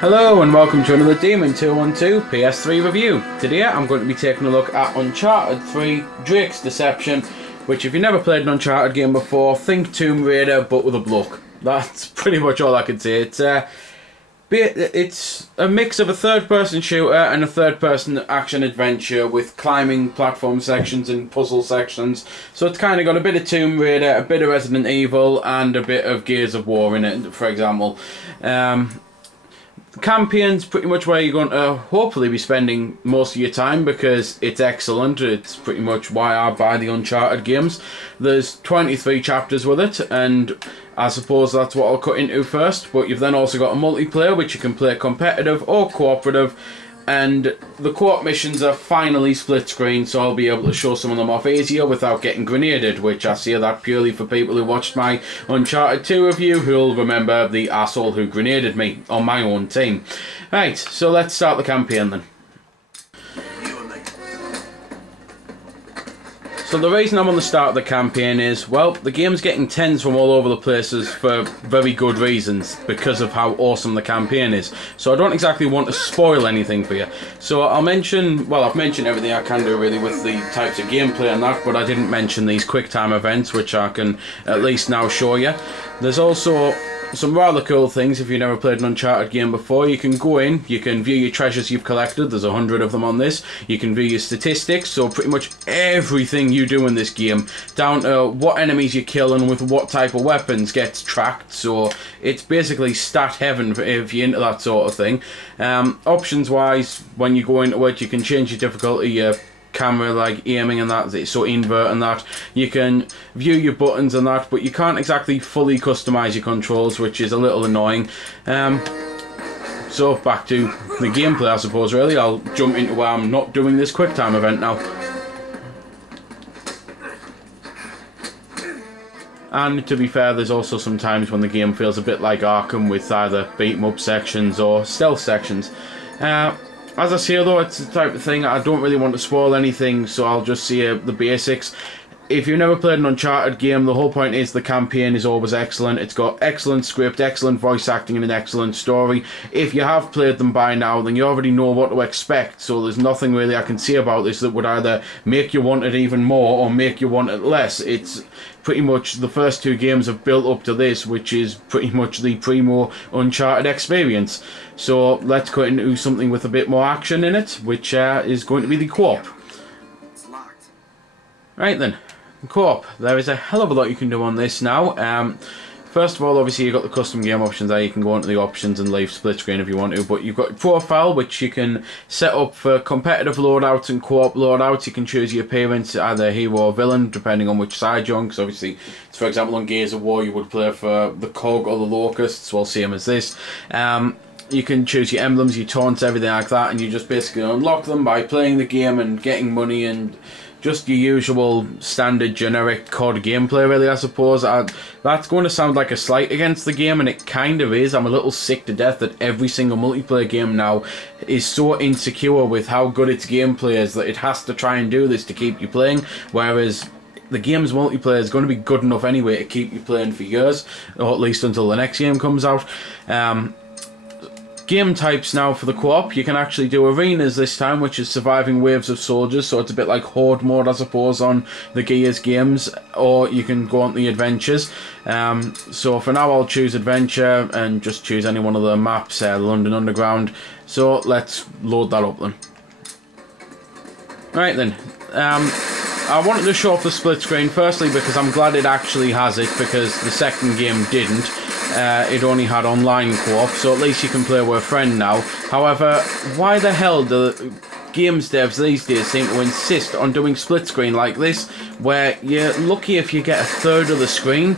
Hello and welcome to another Demon 212 PS3 review. Today I'm going to be taking a look at Uncharted 3 Drake's Deception, which if you've never played an Uncharted game before, think Tomb Raider but with a bloke. That's pretty much all I can say. It's a mix of a third-person shooter and a third-person action-adventure with climbing platform sections and puzzle sections. So it's kind of got a bit of Tomb Raider, a bit of Resident Evil, and a bit of Gears of War in it, for example. Campaign's pretty much where you're going to hopefully be spending most of your time because it's excellent. It's pretty much why I buy the Uncharted games. There's 23 chapters with it, and I suppose that's what I'll cut into first. But you've then also got a multiplayer which you can play competitive or cooperative, and the co-op missions are finally split screen, so I'll be able to show some of them off easier without getting grenaded, which I say that purely for people who watched my Uncharted 2 review who'll remember the asshole who grenaded me on my own team. Right, so let's start the campaign then. So the reason I'm on the start of the campaign is, well, the game's getting 10s from all over the places for very good reasons, because of how awesome the campaign is. So I don't exactly want to spoil anything for you. So I'll mention, well, I've mentioned everything I can do really with the types of gameplay and that, but I didn't mention these quick time events, which I can at least now show you. There's also some rather cool things. If you've never played an Uncharted game before, you can go in, you can view your treasures you've collected. There's 100 of them on this. You can view your statistics, so pretty much everything you do in this game, down to what enemies you kill and with what type of weapons, gets tracked. So it's basically stat heaven if you're into that sort of thing. Options wise, when you go into it, you can change your difficulty, your camera like aiming and that, so invert and that. You can view your buttons and that, but you can't exactly fully customize your controls, which is a little annoying. So back to the gameplay, I suppose. Really, I'll jump into where I'm not doing this quick time event now. And to be fair, there's also some times when the game feels a bit like Arkham, with either beat 'em up sections or stealth sections. As I say though, it's the type of thing I don't really want to spoil anything, so I'll just say the basics. If you've never played an Uncharted game, the whole point is the campaign is always excellent. It's got excellent script, excellent voice acting, and an excellent story. If you have played them by now, then you already know what to expect, so there's nothing really I can say about this that would either make you want it even more or make you want it less. It's pretty much the first two games have built up to this, which is pretty much the primo Uncharted experience. So let's go into something with a bit more action in it, which is going to be the co-op. Right then. Co-op. There is a hell of a lot you can do on this now. First of all, obviously you've got the custom game options there. You can go into the options and leave split screen if you want to, but you've got profile, which you can set up for competitive loadouts and co-op loadouts. You can choose your appearance, either hero or villain, depending on which side you're on, because obviously, for example, on Gears of War you would play for the Cog or the Locusts, well, same as this. You can choose your emblems, your taunts, everything like that, and you just basically unlock them by playing the game and getting money and just your usual standard generic COD gameplay, really, I suppose. That's going to sound like a slight against the game, and it kind of is. I'm a little sick to death that every single multiplayer game now is so insecure with how good its gameplay is that it has to try and do this to keep you playing, whereas the game's multiplayer is going to be good enough anyway to keep you playing for years, or at least until the next game comes out. Game types now for the co-op, you can actually do arenas this time, which is surviving waves of soldiers, so it's a bit like horde mode, I suppose, on the Gears games, or you can go on the adventures. So for now I'll choose adventure and just choose any one of the maps, London Underground. So let's load that up then. Right then, I wanted to show off the split screen firstly because I'm glad it actually has it, because the second game didn't. It only had online co-op, so at least you can play with a friend now. However, why the hell do games devs these days seem to insist on doing split screen like this, where you're lucky if you get a third of the screen,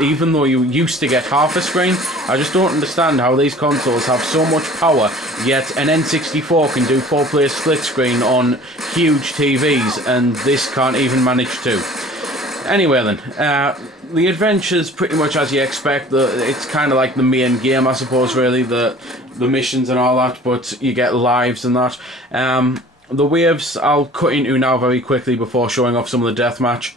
even though you used to get half a screen? I just don't understand how these consoles have so much power, yet an N64 can do 4-player split screen on huge TVs, and this can't even manage to. Anyway then, the adventure's pretty much as you expect. It's kind of like the main game, I suppose, really, the missions and all that, but you get lives and that. The waves I'll cut into now very quickly before showing off some of the deathmatch.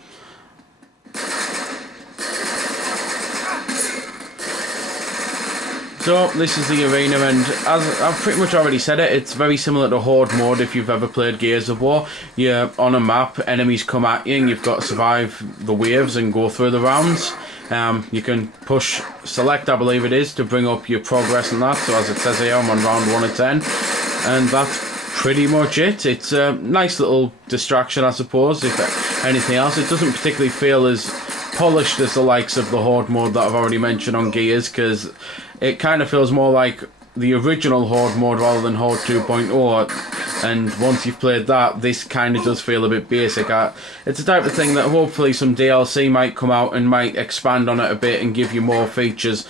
So this is the arena, and as I've pretty much already said it, it's very similar to Horde mode if you've ever played Gears of War. You're on a map, enemies come at you, and you've got to survive the waves and go through the rounds. You can push select, I believe it is, to bring up your progress and that. So as it says here, I'm on round 1 of 10, and that's pretty much it. It's a nice little distraction, I suppose, if anything else. It doesn't particularly feel as polished as the likes of the Horde mode that I've already mentioned on Gears, because it kind of feels more like the original Horde mode rather than Horde 2.0, and once you've played that, this kind of does feel a bit basic. It's the type of thing that hopefully some DLC might come out and might expand on it a bit and give you more features.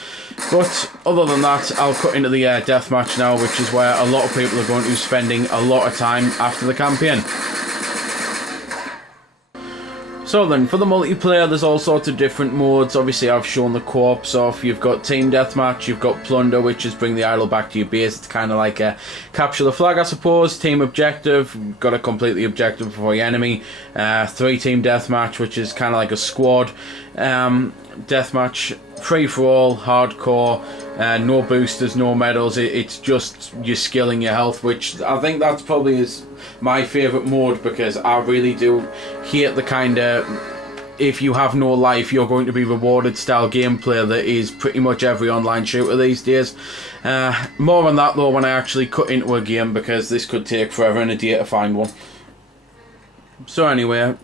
But other than that, I'll cut into the deathmatch now, which is where a lot of people are going to be spending a lot of time after the campaign. So then, for the multiplayer, there's all sorts of different modes. Obviously, I've shown the co-ops off. You've got Team Deathmatch, you've got Plunder, which is bring the idol back to your base. It's kind of like a capture the flag, I suppose. Team Objective, got to complete the objective before your enemy. 3-Team Deathmatch, which is kind of like a squad. Deathmatch, free-for-all, hardcore, no boosters, no medals. It's just your skill and your health, which I think that's probably is my favourite mode, because I really do hate the kind of if you have no life you're going to be rewarded style gameplay that is pretty much every online shooter these days. More on that though when I actually cut into a game, because this could take forever and a day to find one. So anyway,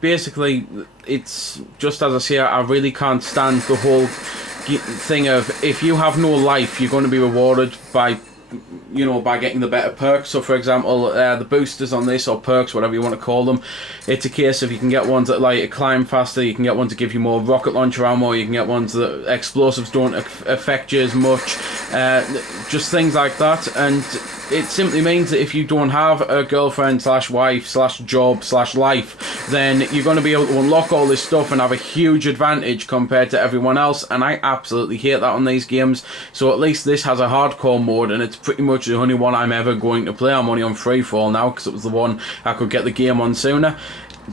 basically it's just as I say, I really can't stand the whole thing of if you have no life you're going to be rewarded by, you know, by getting the better perks. So for example, the boosters on this, or perks, whatever you want to call them, it's a case of you can get ones that allow you to climb faster, you can get ones that give you more rocket launcher ammo, you can get ones that explosives don't affect you as much, just things like that. And it simply means that if you don't have a girlfriend slash wife slash job slash life, then you're going to be able to unlock all this stuff and have a huge advantage compared to everyone else, and I absolutely hate that on these games. So at least this has a hardcore mode, and it's pretty much the only one I'm ever going to play. I'm only on free-for-all now because it was the one I could get the game on sooner.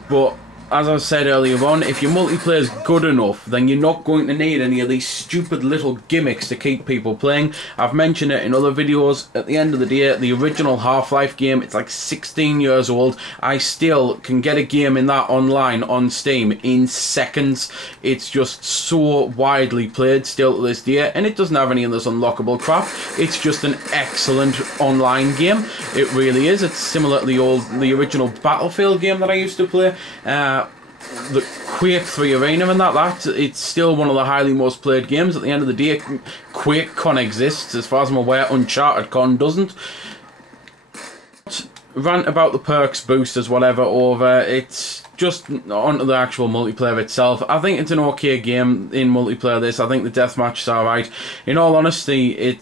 But as I said earlier on, if your multiplayer is good enough, then you're not going to need any of these stupid little gimmicks to keep people playing. I've mentioned it in other videos. At the end of the day, the original Half-Life game, it's like 16 years old. I still can get a game in that online on Steam in seconds. It's just so widely played still to this day, and it doesn't have any of this unlockable crap. It's just an excellent online game. It really is. It's similar to the original Battlefield game that I used to play. The Quake 3 Arena and that, it's still one of the highly most played games. At the end of the day, QuakeCon exists. As far as I'm aware, Uncharted Con doesn't. Rant about the perks, boosters, whatever, over. It's just onto the actual multiplayer itself. I think it's an okay game in multiplayer, this. I think the deathmatch is alright. In all honesty,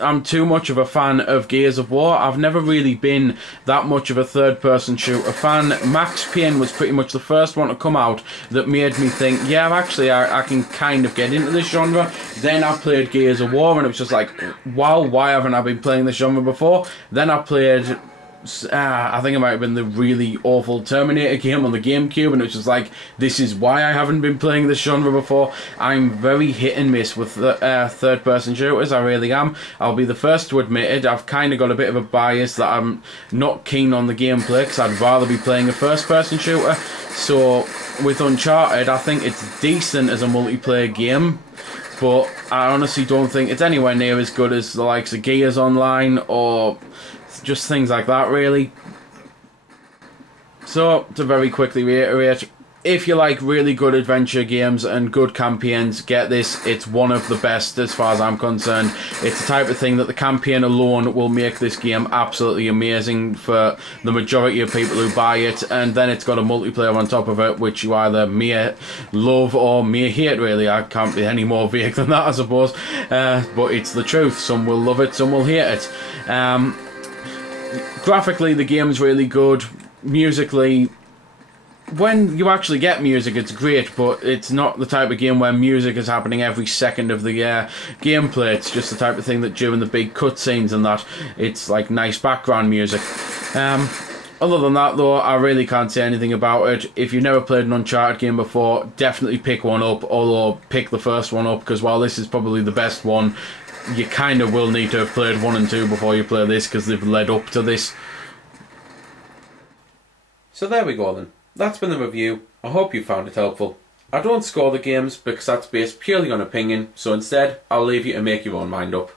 I'm too much of a fan of Gears of War. I've never really been that much of a third-person shooter fan. Max Payne was pretty much the first one to come out that made me think, yeah, actually, I can kind of get into this genre. Then I played Gears of War, and it was just like, wow, why haven't I been playing this genre before? Then I played I think it might have been the really awful Terminator game on the GameCube, and it was just like, this is why I haven't been playing this genre before. I'm very hit and miss with the third-person shooters, I really am. I'll be the first to admit it. I've kind of got a bit of a bias that I'm not keen on the gameplay, because I'd rather be playing a first-person shooter. So with Uncharted, I think it's decent as a multiplayer game, but I honestly don't think it's anywhere near as good as the likes of Gears Online or just things like that, really. So, to very quickly reiterate, if you like really good adventure games and good campaigns, get this. It's one of the best as far as I'm concerned. It's the type of thing that the campaign alone will make this game absolutely amazing for the majority of people who buy it, and then it's got a multiplayer on top of it, which you either may love or may hate, really. I can't be any more vague than that, I suppose. But it's the truth. Some will love it, some will hate it. Graphically, the game's really good. Musically, when you actually get music, it's great, but it's not the type of game where music is happening every second of the gameplay. It's just the type of thing that during the big cutscenes and that, it's like nice background music. Other than that, though, I really can't say anything about it. If you've never played an Uncharted game before, definitely pick one up, although pick the first one up, because while this is probably the best one, you kind of will need to have played 1 and 2 before you play this, because they've led up to this. So there we go then. That's been the review. I hope you found it helpful. I don't score the games because that's based purely on opinion, so instead I'll leave you to make your own mind up.